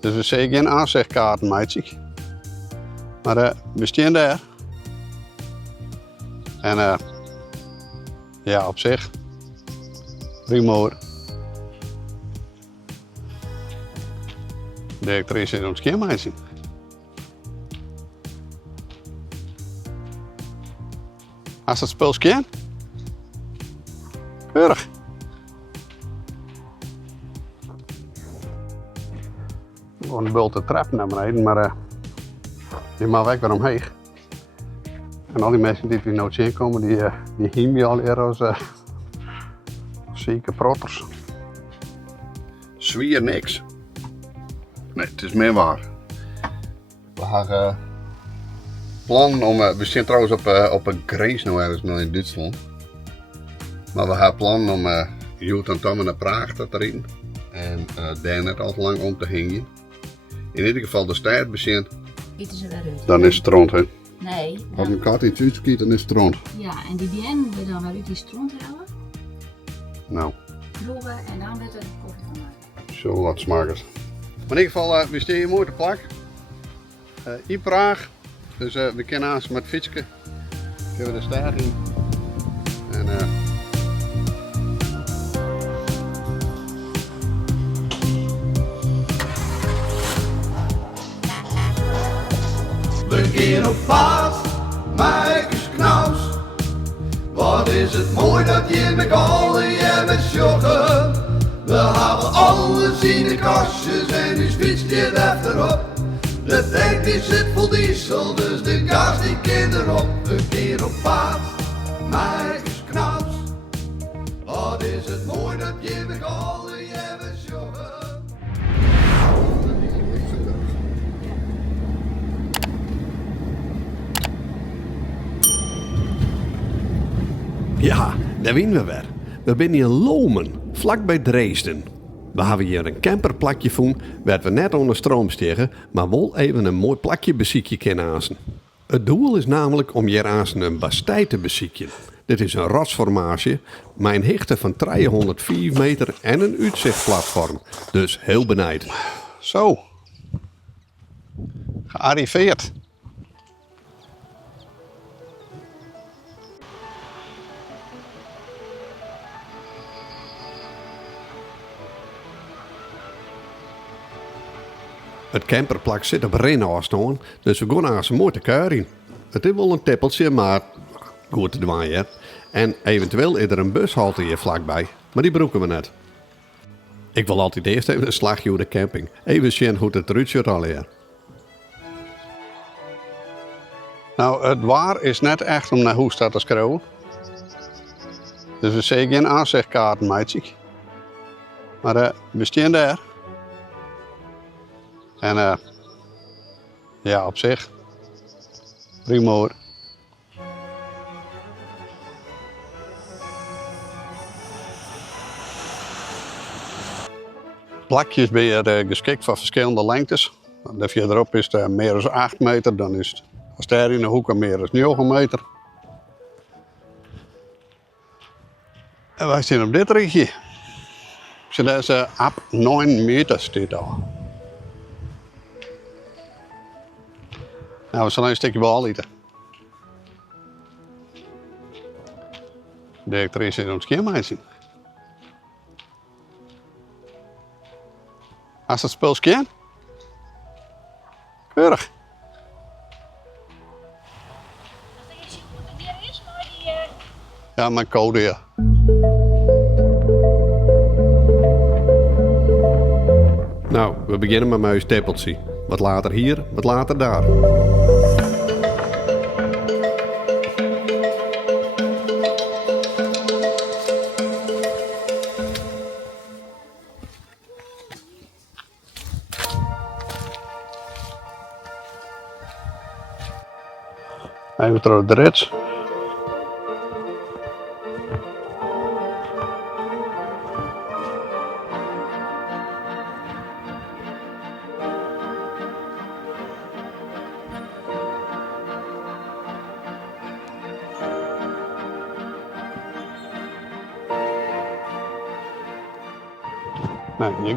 Dus we zien geen aanzichtkaarten, meidje. Maar we staan daar. En ja, op zich. Prima hoor. De actrice is ons meisje. Als het spel scan? Keurig. Gewoon de bult de trap naar beneden, maar die mag weg weer omheen. En al die mensen die weer nooit zien komen, die hien we al eer als zieke protters. Zwier niks. Nee, het is meer waar. We hebben plan om, we zitten trouwens op een grens nou ergens nog in Duitsland. Maar we hebben plan om Joet en Tom naar Praag te rijden. En daar net al te lang om te hingen. In ieder geval de stad bezien. Dan is het rond, hè? Nee. Als een kat iets uitskiet, dan is het rond. Ja, en die bien we dan weer uit die stront halen. Nou. Drogen en dan werd er koffie van maken. Zo wat smakers. Maar in ieder geval, we staan hier mooi te plak. In Praag. Dus we kunnen aan met fietsen. Kunnen we de stad in. En we gaan op pad, Marcus Knaus. Wat is het mooi dat je met alle je bent joggen. We hebben alles in de kastjes en nu fietst je achterop. De tank die zit vol diesel, dus de gas die kind erop. We gaan op pad, Marcus Knaus. Wat is het mooi dat je met alle je bent joggen. Ja, daar winnen we weer. We zijn hier in Lomen, vlakbij Dresden. We hebben hier een camperplakje gevonden, waar we net onder stroom stegen, maar wel even een mooi plakje beziekje kunnen aansen. Het doel is namelijk om hier aansen een bastij te beziekjen. Dit is een rotsformatie, met een hichte van 304 meter en een uitzichtplatform. Dus heel benijd. zo. Gearriveerd. Het camperplak zit op Rinneafstand, dus we gaan aan zijn mooi te keur in. Het is wel een tippeltje, maar goed te doen. En eventueel is er een bushalte hier vlakbij, maar die broeken we net. Ik wil altijd eerst even een slagje door de camping. Even zien hoe het eruit ziet alweer. Nou, het waar is net echt om naar Hoestad te schreeuwen. Dus we zien geen aanzichtkaarten, meidje. Maar we staan daar. En ja, op zich. Prima hoor. Plakjes ben je geschikt voor verschillende lengtes. De verderop is het meer dan 8 meter, dan is het, als daar in de hoek meer dan 9 meter. En wij staan op dit ritje. Dus dat is ab 9 meter staat al. Nou, we zullen een stukje bal eten. De actrice is ons meisje. Als het spel scan? Keurig. Ja, mijn code ja. Nou, we beginnen met mijn tippeltje. Wat later hier, wat later daar. Even terug de rits. Nee,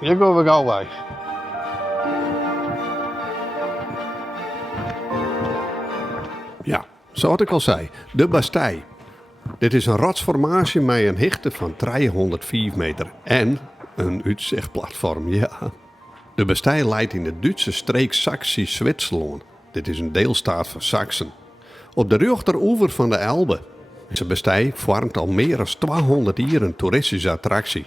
hier gaan we gauw weg. Zoals ik al zei, de Bastei. Dit is een rotsformatie met een hichte van 304 meter en een uitzichtplatform, ja. De Bastei leidt in de Duitse streek Saxie-Zwitserland. Dit is een deelstaat van Sachsen. Op de rechteroever van de Elbe. De Bastei vormt al meer dan 200 jaar een toeristische attractie.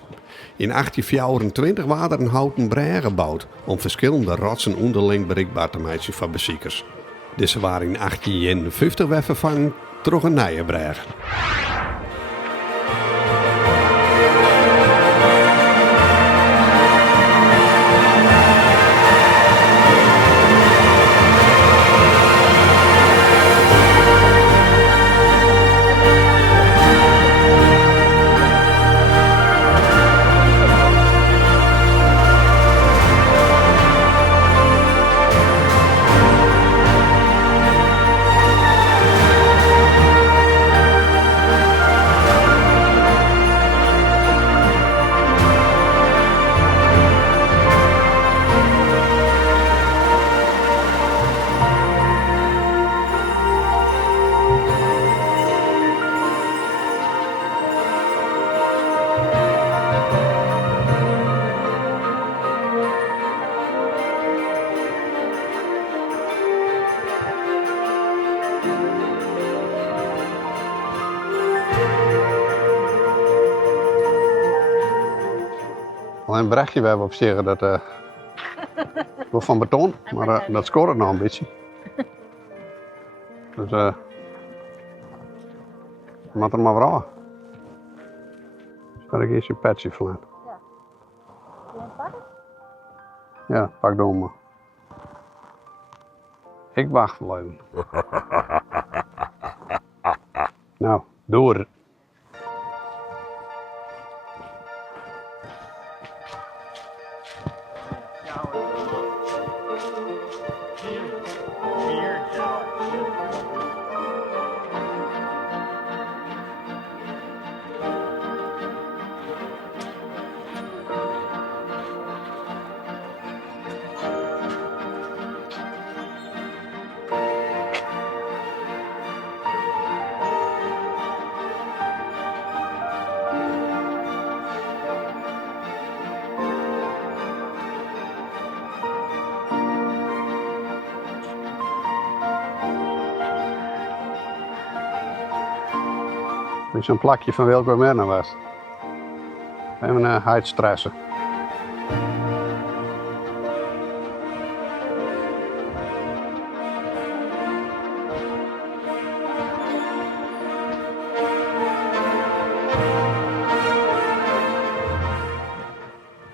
In 1824 werd er een houten brug gebouwd om verschillende rotsen onderling bereikbaar te maken voor bezoekers. Deze waren in 1851 weer vervangen door een nieuwe brug. Alleen een berichtje we hebben op zich dat wordt van beton, maar dat scoort nog een beetje. Dus moet er maar vragen. Zal ik eerst je petje verlaten? Ja. Wil je hem pakken? Ja, pak door maar. Ik wacht wel even. Nou, door. Dit is een plakje van welke we nou was. Even huidstressen.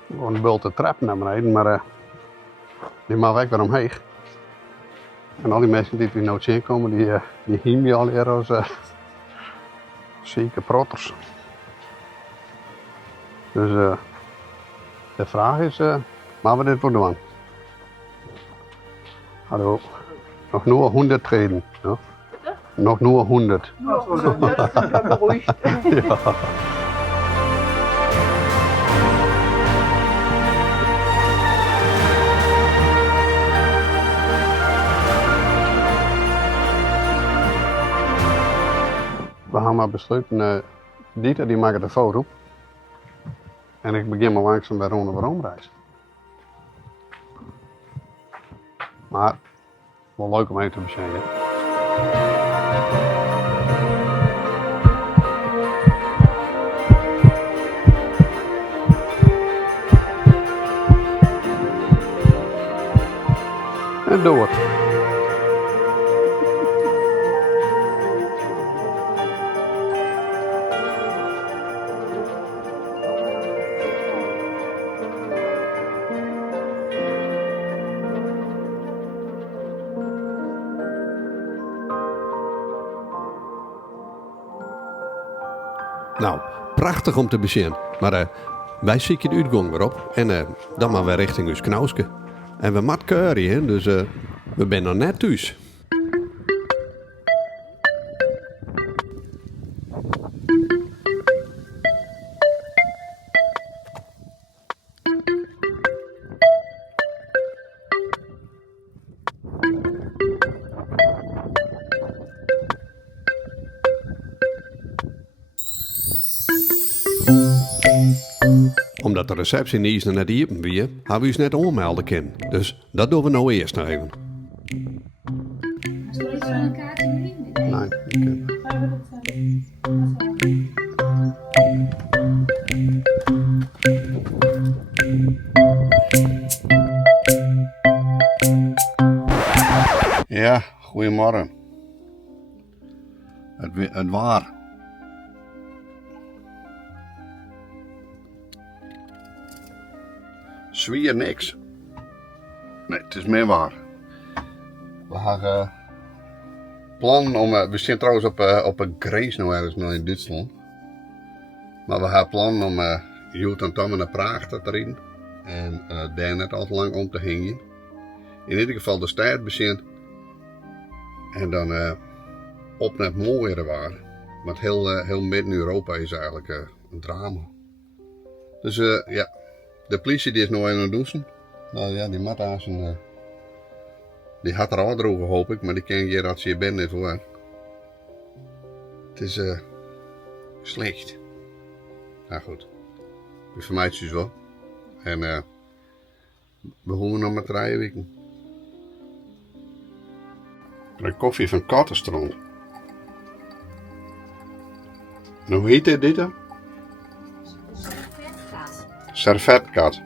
Gewoon een bulte trap naar beneden, maar die mag weg weer omheen. En al die mensen die er nooit zien komen, die hiem je al hier als zieke protters. Dus de vraag is, maar we dit voor doen? Hallo, nog nur 100 treden. Ja? Nog nur 100. Ja. We hebben maar besloten, Dieter die maakt een foto. En ik begin maar langzaam bij Ronde Waarom-reis. Maar, wel leuk om even te bezien. En door. Nou, prachtig om te bezien. Maar wij zieken de uitgang weer op. En dan maar weer richting ons knauwske. En we mat curry, hè, dus we zijn nog net thuis. Omdat de receptie niet net open weer, hebben we ons net aanmelden kunnen. Dus dat doen we nou eerst nog even. Is er iets van een kaartje mee? Nee, oké. Ja, goedemorgen. Het waar. Zwier niks. Nee, het is meer waar. We hebben plan om... we zitten trouwens op een grens nou ergens nog in Duitsland. Maar we hebben plan om Joet en Tom naar Praag te rijden. En daar net al te lang om te hingen. In ieder geval de stad bezien. En dan op naar het mooiere waar. Want heel midden-Europa is eigenlijk een drama. Dus ja, de politie die is nog even aan het douchen. Nou ja, die Matta's die had er al drogen hoop ik, maar die ken je dat ze hier binnen voor. Het is slecht. Nou goed, we vermijden ze wel. En we hoeven nog maar 3 weken. Een koffie van Kattenstrand. En hoe heet dit dan? Servetkat.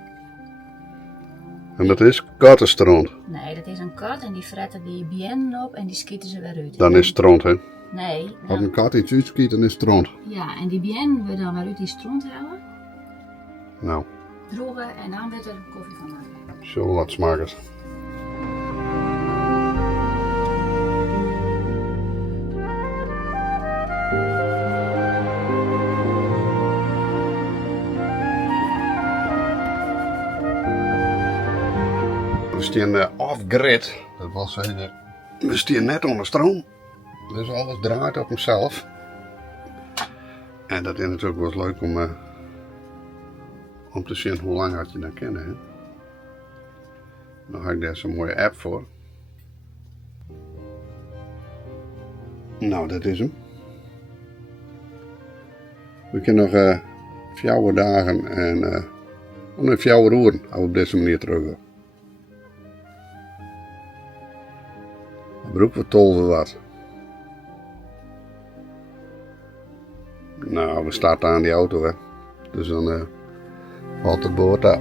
En dat is Kattenstrand. Nee, dat is een kat en die fretten die bienen op en die schieten ze weer uit. Dan is het strand, hè? Nee. Als een kat iets uitschiet, dan is het strand. Ja, en die bienen we dan weer uit die stront halen, Nou, drogen en dan wordt er koffie van maken. zo wat smakers. We staan off-grid. Dat wil zeggen, we staan net onder stroom. Dus alles draait op hemzelf. En dat is natuurlijk wel eens leuk om te zien hoe lang had je dat kennen. Hè? Dan heb ik daar zo'n mooie app voor. Nou, dat is hem. We kunnen nog 4 dagen en 4 uur op deze manier terug. Maar ook wat tolven we wat. Nou, we starten aan die auto, hè. Dus dan valt het boord af.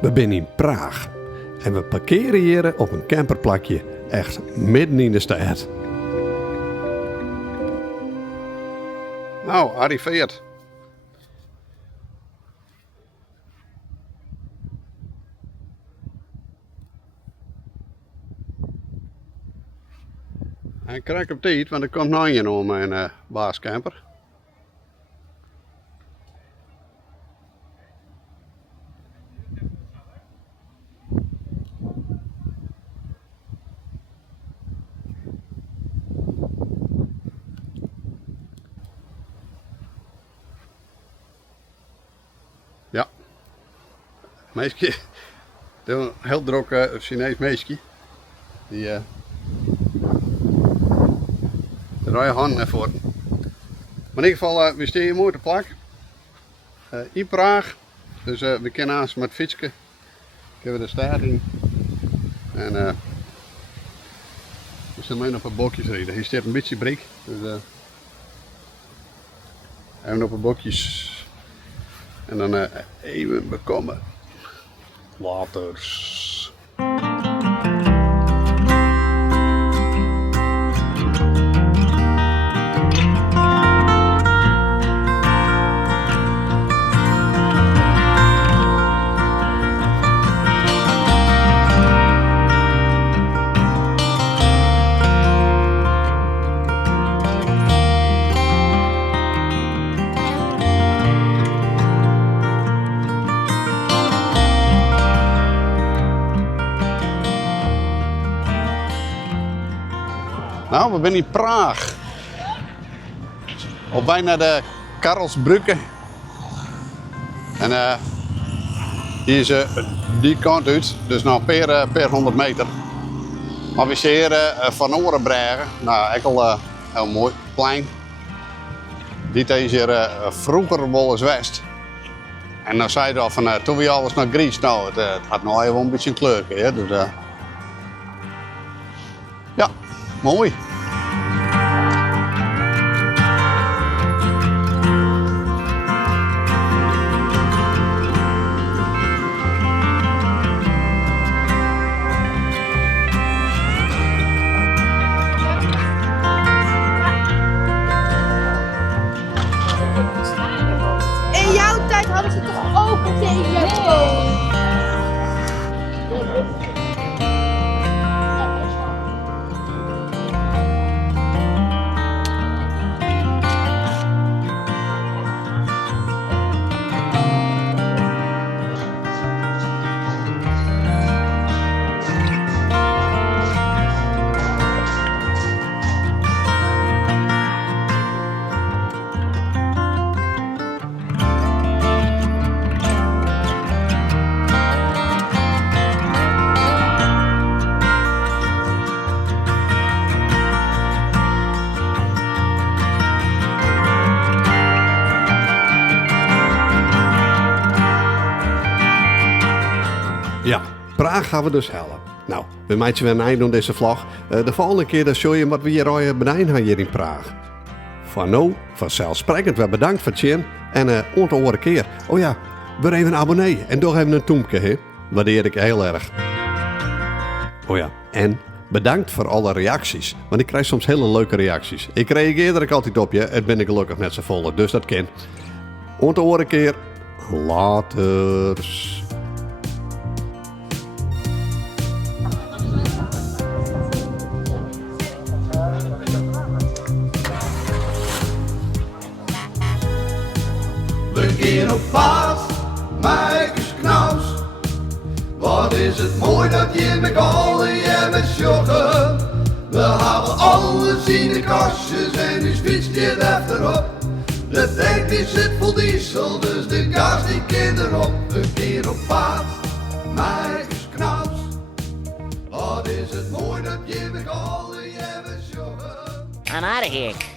We zijn in Praag en we parkeren hier op een camperplakje, echt midden in de stad. Nou, arriveert. Ik krijg op tijd, want er komt nog een om mijn baascamper. Ja, meisje, dat is een heel druk Chinees meisje. Die draai je handen naar voren. Maar in ieder geval, we staan hier mooi te plak. In Praag. Dus we kennen ons met fietsen. Kunnen we de stad in. En we staan mee op een bokjes rijden. Hier staat een beetje brik. Dus even op een bokjes. En dan even bekomen. Laters. Nou, we zijn in Praag. Op weg naar de Karlsbrücke. En hier is die kant uit, dus nog per 100 meter. Maar we zien hier Van Orenbregen. Nou, echt al heel mooi. Plein. Dit is hier vroeger wel eens West. En dan zei je al van, toen we alles naar Gries. Nou, het had nog even een beetje een kleurke. Hè? Dus, ja, mooi. In jouw tijd hadden ze toch ook een telefoon? Ja, Praag gaan we dus halen. Nou, we maken weer een eind aan deze vlog. De volgende keer dan show je wat we hier beneden hebben hier in Praag. Voor nu, vanzelfsprekend wel bedankt voor het zien. En tot de andere keer. Oh ja, weer even een abonnee en door even een toempje, hè. Waardeer ik heel erg. Oh ja, en bedankt voor alle reacties. Want ik krijg soms hele leuke reacties. Ik reageer er ook altijd op je. Het ben ik gelukkig met z'n vollen, dus dat kan. Tot de andere keer. Laters. We gaan op pad, Mijkes Knaus. Wat is het mooi dat je met allen je met joggen. We hebben alles in de kastjes en nu fietst je achterop. De tank die zit vol diesel, dus de gas die kan erop. We gaan op pad, Mijkes Knaus. Wat is het mooi dat je met allen je met joggen. I'm out of here.